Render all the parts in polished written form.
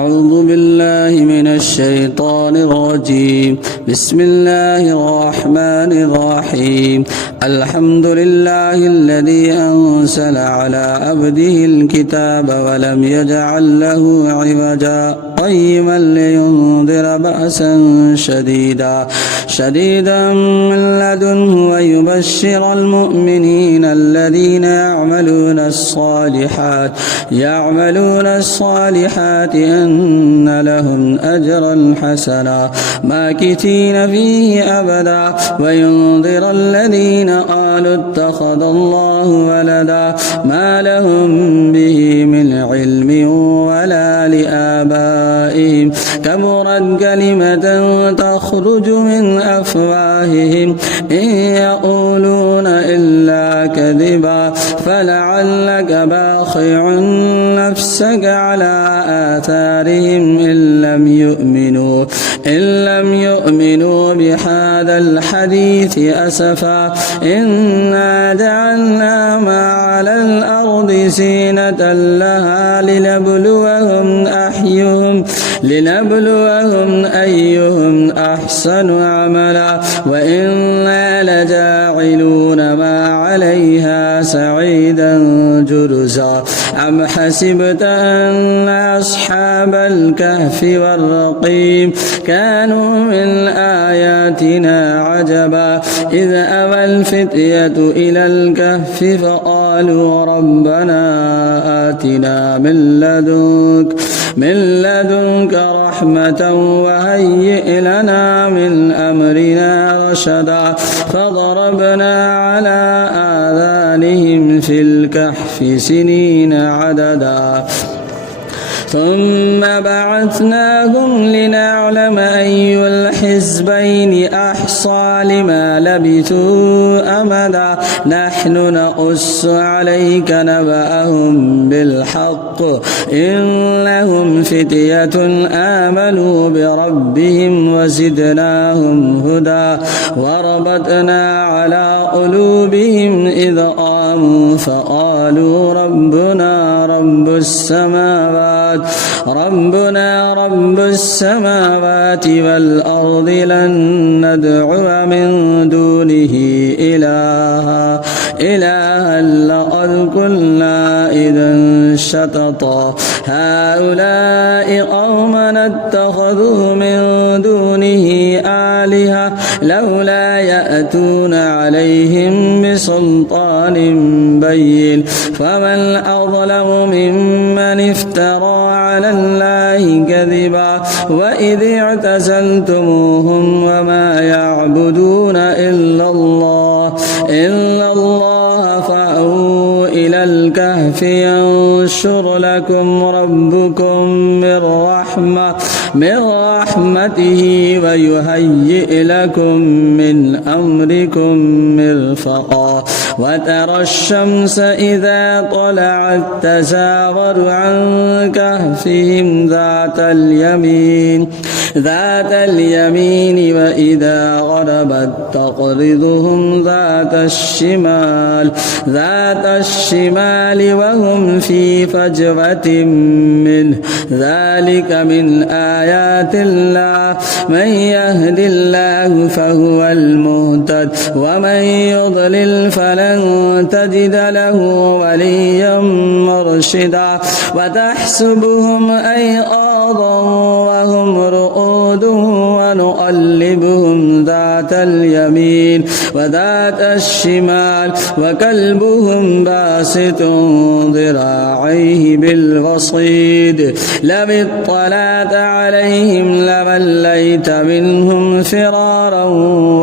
أعوذ بالله من الشيطان الرجيم. بسم الله الرحمن الرحيم. الحمد لله الذي أنزل على عبده الكتاب ولم يجعل له عوجا قيما لينذر بأسا شديدا من لدنه ويبشر المؤمنين الذين يعملون الصالحات أن لهم أجرا حسنا ماكثين فيه أبدا وينذر الذين قالوا اتخذ الله ولدا ما لهم به من علم ولا لآبائهم كبرت كلمة تخرج من أفواههم إن يقولون إلا كذبا فلعلك باخع نفسك على آثارهم إن لم يؤمنوا بهذا الحديث أسفا إنا جعلنا ما على الأرض زينة لها لنبلوهم أيهم أحسن عملا وإنا لجاعلون ما عليها سعيدا جرزا أم حسبت أن أصحاب الكهف والرقيم كانوا من آياتنا عجبا إذ أوى الفتية إلى الكهف فقالوا ربنا آتنا من لدنك رحمة وهيئ لنا من أمرنا رشدا فضربنا على آذانهم في الكهف سنين عددا ثم بعثناهم لنعلم أي الحزبين أحصى لما لبثوا أمدا نحن نقص عليك نبأهم بالحق إنهم فتية آمنوا بربهم وزدناهم هدى وربطنا على قلوبهم إذ قاموا فقالوا ربنا رب السماوات والأرض لن ندعو من دونه إلها لقد قلنا إذا شططا هؤلاء قومنا اتخذوا من دونه آلهة لولا يأتون عليهم بسلطان بين فمن أظلم ممن افترى على الله كذبا وإذ اعتزلتموهم وما يعبدون إلا الله فأووا إلى الكهف ينشر لكم ربكم من رحمته ويهيئ لكم من أمركم مرفقا وترى الشمس إذا طلعت تزاور عن كهفهم ذات اليمين وإذا غربت تقرضهم ذات الشمال وهم في فجوة منه ذلك من آيات الله من يهد الله فهو المهتد ومن يضلل فلن تجد له وليا مرشدا وتحسبهم أيقاظا وهم رقود ونقلبهم ذات اليمين وذات الشمال وكلبهم باسط ذراعيه بالوصيد لو اطلعت عليهم لوليت منهم فرارا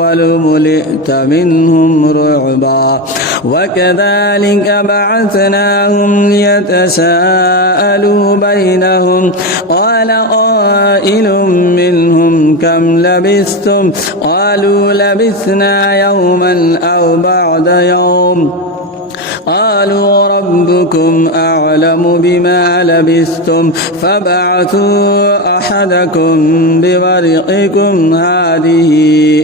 ولملئت منهم رعبا وكذلك بعثناهم ليتساءلوا بينهم قال قائل منهم كم لبثتم قالوا لبثنا يوما أو بعد يوم قالوا ربكم أعلم بما لبثتم فابعثوا أحدكم بورقكم هذه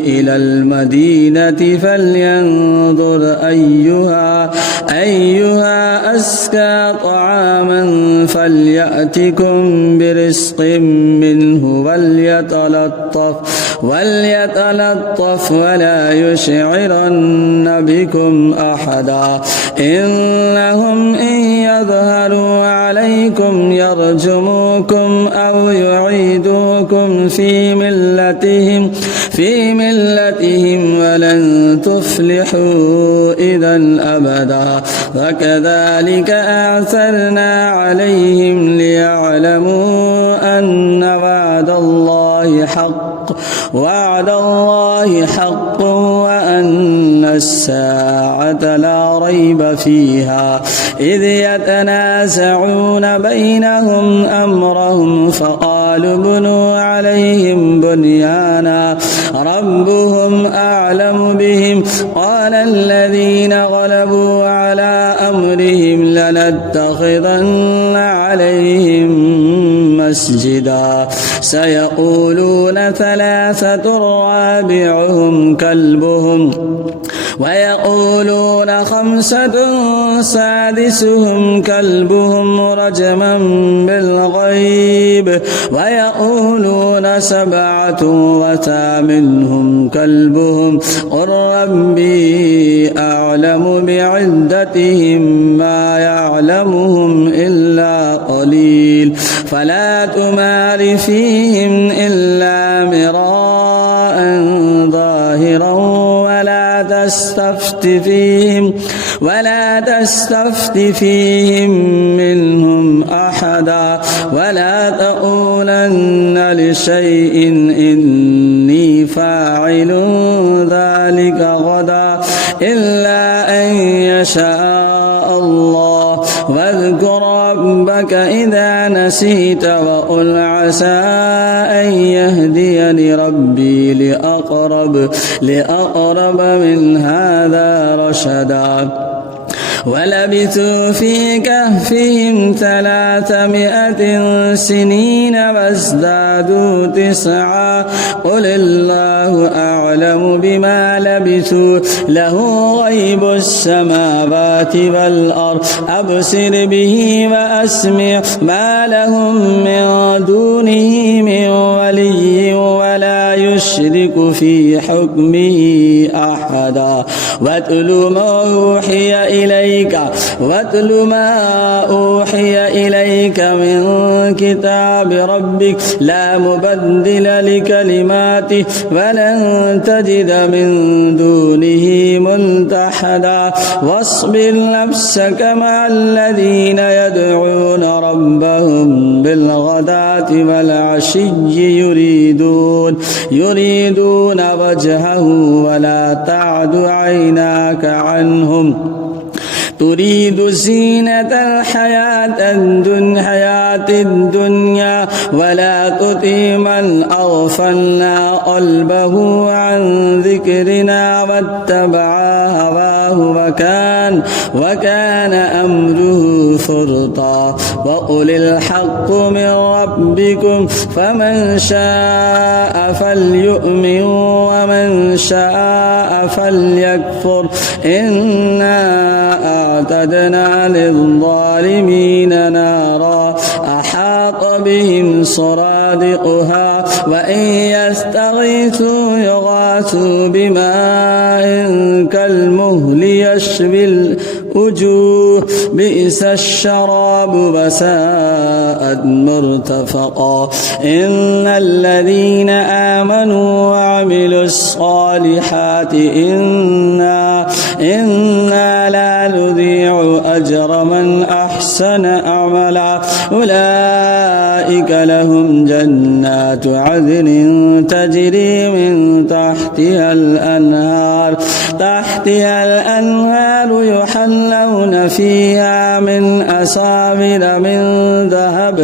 إلى المدينة فلينظر أيها أزكى طعاما فليأتكم برزق منه وليتلطف ولا يشعرن بكم أحدا إنهم إن يظهروا عليكم يرجموكم أو يعيدوكم في ملتهم ولن تفلحوا إذا أبدا وكذلك أعثرنا عليهم ليعلموا أن وعد الله حق وأن الساعة لا ريب فيها إذ يتنازعون بينهم أمرهم فقالوا ابنوا عليهم بنيانا ربهم أعلم بهم قال الذين غلبوا على أمرهم لنتخذن عليهم مسجدا سيقولون ثلاثة رابعهم كلبهم ويقولون خمسة سادسهم كلبهم رجما بالغيب ويقولون سبعة وثامنهم كلبهم قل ربي أعلم بعدتهم ما يعلمهم إلا قليل فلا تمار فيهم إلا مراء ظاهرا ولا تستفت فيهم منهم أحدا ولا تقولن لشيء إني فاعل ذلك غدا إلا أن يشاء الله واذكر ربك إذا نسيت وقل عسى أن يهديني ربي لأقرب من هذا رشدا ولبثوا في كهفهم 300 سنين وازدادوا 9 قل الله أعلم بما لبثوا له غيب السماوات والأرض أبصر به وأسمع ما لهم من دونه من ولي ولا يشرك في حكمه أحدا واتل ما أوحي إليك من كتاب ربك لا مبدل لكلماته ولن تجد من دونه ملتحدا واصبر نفسك مع الذين يدعون ربهم بالغداة والعشي يريدون وجهه ولا تعد عيناك عنهم تريد زينة الحياة الدنيا ولا تطع من أغفلنا قلبه عن ذكرنا واتبع هواه وكان أمره فرطا وقل الحق من ربكم فمن شاء فليؤمن ومن شاء فليكفر إنا أعتدنا للظالمين نارا أحاط بهم سرادقها وإن يستغيثوا يغاثوا بماء كالمهل يشوي الوجوه بئس الشراب وساءت مرتفقا إن الذين آمنوا وعملوا الصالحات إنا لا نضيع أجر من أحسن أعملا أولئك لهم جنات عدن تجري من تحتها الأنهار يحلون فيها من أساور من ذهب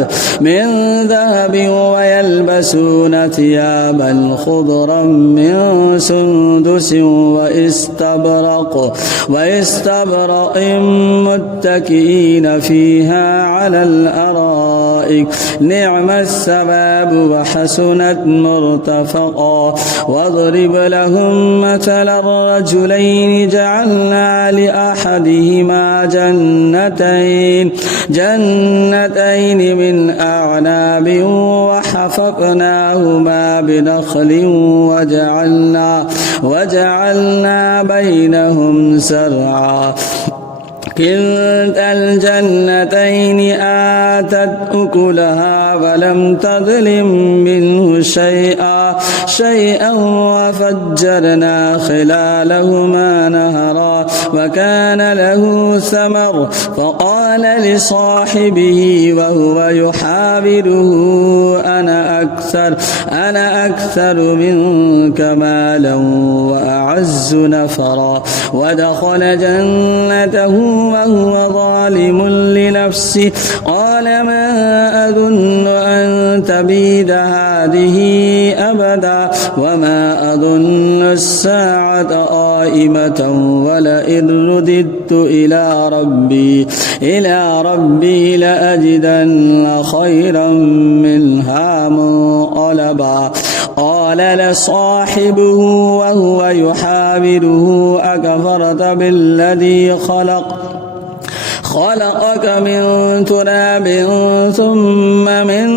ذهب ويلبسون ثيابا خضرا من سندس واستبرق متكئين فيها على الأرائك نعم الثواب وحسنت مرتفقا واضرب لهم مثل الرجلين جعلنا لأحدهما جنتين من أعناب وحففناهما بنخل وجعلنا بينهم زرعا كلتا الجنتين آتت أكلها ولم تظلم منه شيئا وفجرنا خلالهما نهرا وكان له ثمر فقال لصاحبه وهو يحاوره أنا أكثر منك مالا وأعز نفرا ودخل جنته وهو ظالم لنفسه قال ما أظن أن تبيد هذه أبدا وما أظن الساعة قائمة ولئن رددت إلى ربي لأجدن خيرا منها منقلبا قال لصاحبه وهو يحاوره أكفرت بالذي خلقك من تراب ثم من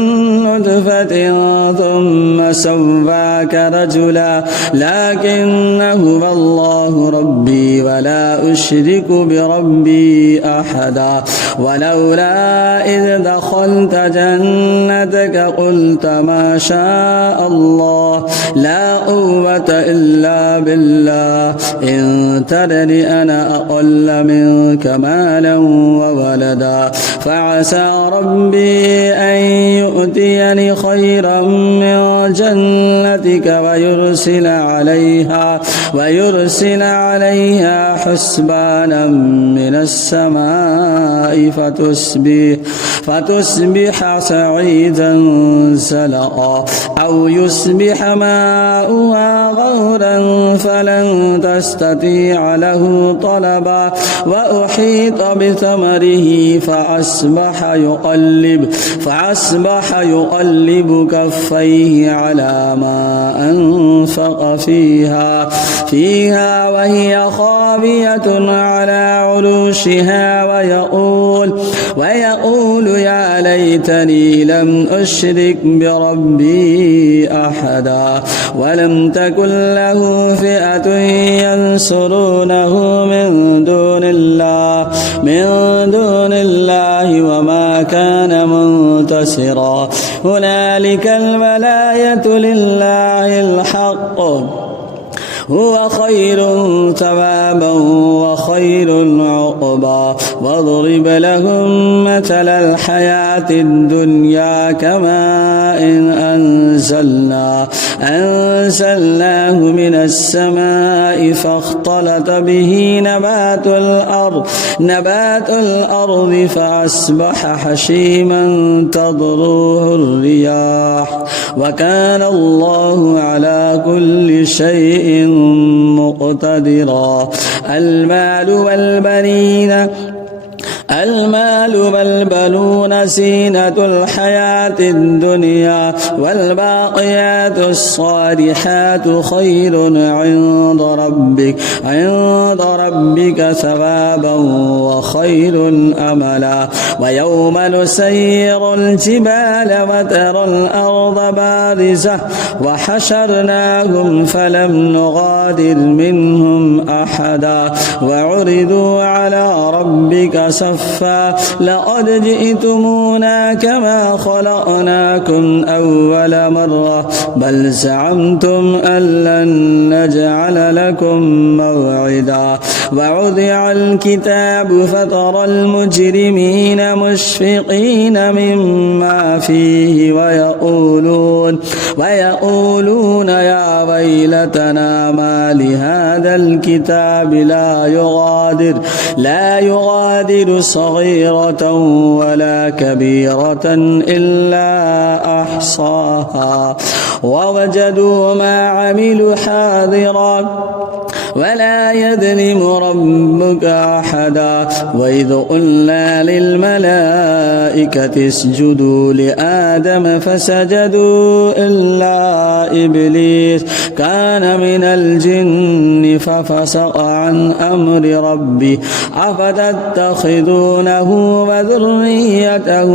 نطفة ثم سواك رجلا لكن هو الله ربي ولا أشرك بربي أحدا ولولا إذ دخلت جنتك قلت ما شاء الله لا قوة إلا بالله إن ترني أنا أقل منك مالا وولدا فعسى ربي أن يؤتيني خيرا من جنتك ويرسل عليها حسبانا من السماء فتصبح صعيدا زلقا أو يصبح ماؤها غورا فلن تستطيع له طلبا وأحيط بثمره فأصبح يقلب كفيه على ما أنفق فيها وهي خاوية على عروشها ويقول يا ليتني لم أشرك بربي أحدا ولم تكن له فئة ينصرونه من دون الله وما كان منتصرا هنالك الولاية لله الحق هو خير ثوابا وخير عقبا واضرب لهم مثل الحياة الدنيا كماء أنزلناه من السماء فاختلط به نبات الأرض فأصبح حشيما تضروه الرياح وكان الله على كل شيء مقتدرا المال والبنون زينة الحياة الدنيا والباقيات الصالحات خير عند ربك ثوابا وخير أملا ويوم نسير الجبال وترى الأرض بارزة وحشرناهم فلم نغادر منهم أحدا وعرضوا على ربك صفا لقد جئتمونا كما خلقناكم أول مرة بل زعمتم أن لن نجعل لكم موعدا ووضع الكتاب فترى المجرمين مشفقين مما فيه ينظرون ويقولون يا ويلتنا ما لهذا الكتاب لا يغادر صغيرة ولا كبيرة إلا أحصاها ووجدوا ما عملوا حاضرا ولا يظلم ربك أحدا وإذ قلنا للملائكة اسجدوا لآدم فسجدوا إلا إبليس كان من الجن ففسق عن أمر ربه أفتتخذونه وذريته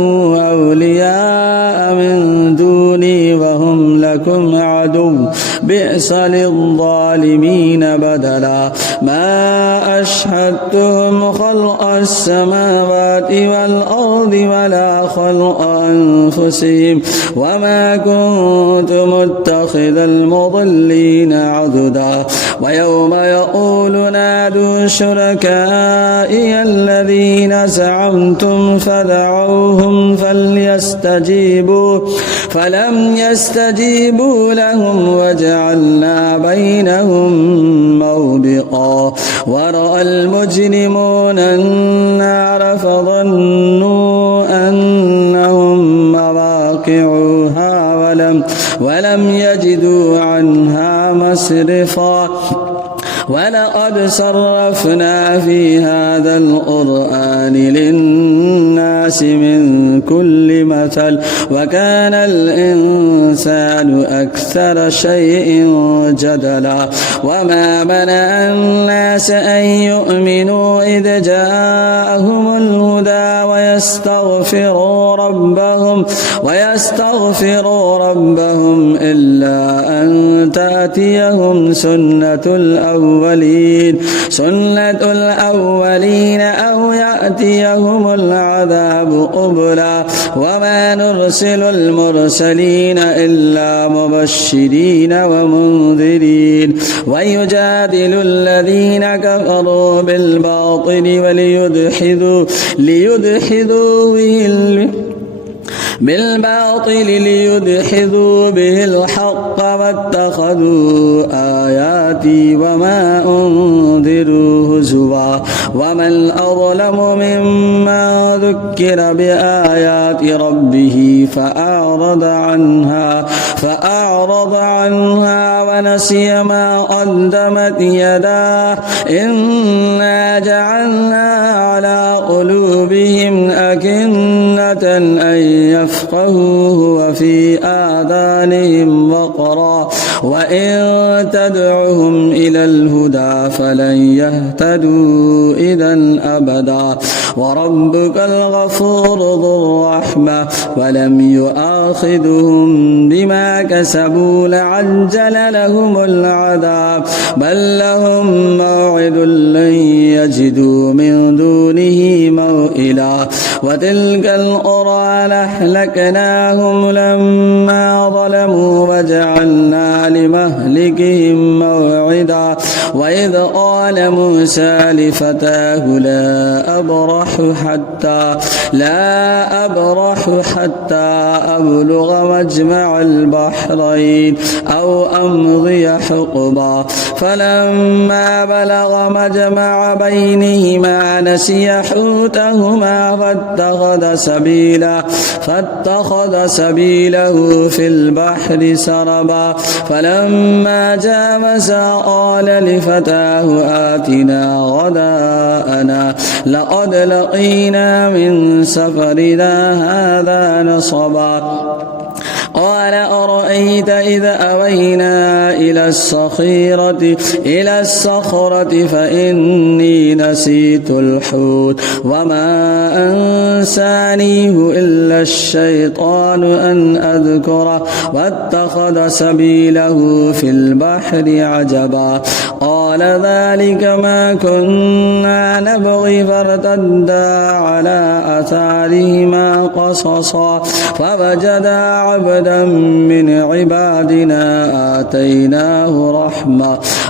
أولياء من دوني وهم لكم عدو بئس للظالمين بدلا ما أشهدتهم خلق السماوات والأرض ولا خلق أنفسهم وما كنت متخذ المضلين عضدا ويوم يقول نادوا شركائي الذين زعمتم فدعوهم فلم يستجيبوا لهم وجعلنا بينهم موبقا ورأى المجرمون النار فظنوا أنهم مواقعها ولم يجدوا عنها مصرفا ولقد صرفنا في هذا القرآن للناس من كل مثل وكان الإنسان أكثر شيء جدلا وما منع الناس أن يؤمنوا إذ جاءهم الهدى ويستغفروا ربهم إلا أن تأتيهم سنة الأولين أو يأتيهم العذاب قبلا وما نرسل المرسلين إلا مبشرين ومنذرين ويجادل الذين كفروا بالباطل ليدحضوا به الحق واتخذوا آياتي وما أنذروا هزوا ومن أظلم ممن ذكر بآيات ربه فأعرض عنها ونسي ما قدمت يداه إنا جعلنا على قلوبهم أكنة أن يفقهوه وفي آذانهم وقرا وإن تدعهم إلى الهدى فلن يهتدوا إذا أبدا وربك الغفور ذو الرحمة ولم يؤاخذهم بما كسبوا لعجل لهم العذاب بل لهم موعد لن يجدوا من دونه موئلا وتلك القرى أهلكناهم لما ظلموا وجعلنا لمهلكهم موعدا وإذ قال موسى لفتاه لا أبرح حتى أبلغ مجمع البحرين أو أمضي حقبا فلما بلغ مجمع بينهما نسي حوتهما فاتخذ سبيله في البحر سربا فلما جاوزا قال لفتاه آتنا غداءنا لقد لقينا من سفرنا هذا نصبا قال أرأيت إذا أوينا إلى الصخرة فإني نسيت الحوت وما أنسانيه إلا الشيطان أن أذكره واتخذ سبيله في البحر عجبا قال ذلك ما كنا نبغي فارتدا على أثارهما قصصا فوجدا عبدا من عبادنا آتيناه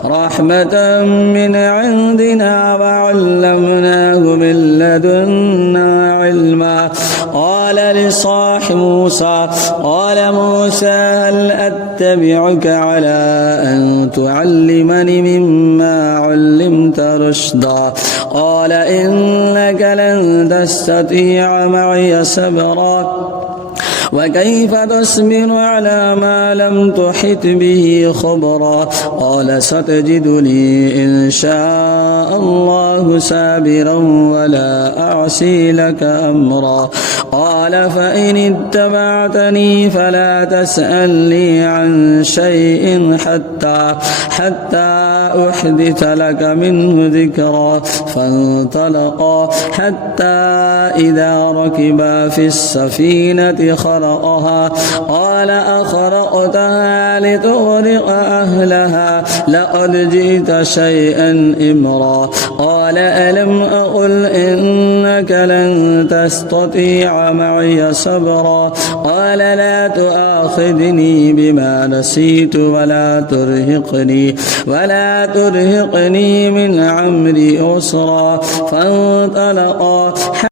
رحمة من عندنا وعلمناه من لدنا علما قال لصاحب موسى هل أتبعك على أن تعلمني مما علمت رشدا قال إنك لن تستطيع معي صبرا وكيف تصبر على ما لم تحط به خبرا قال ستجدني إن شاء الله صابرا ولا أعصي لك أمرا قال فإن اتبعتني فلا تسألني عن شيء حتى أحدث لك منه ذكرا فانطلقا حتى إذا ركبا في السفينة خرقها قال أخرقتها لتغرق أهلها لقد جئت شيئا إمرا قال ألم أقل إنك لن تستطيع معي صبرا قال لا تؤاخذني بما نسيت ولا ترهقني من عمري أسرا فانطلقا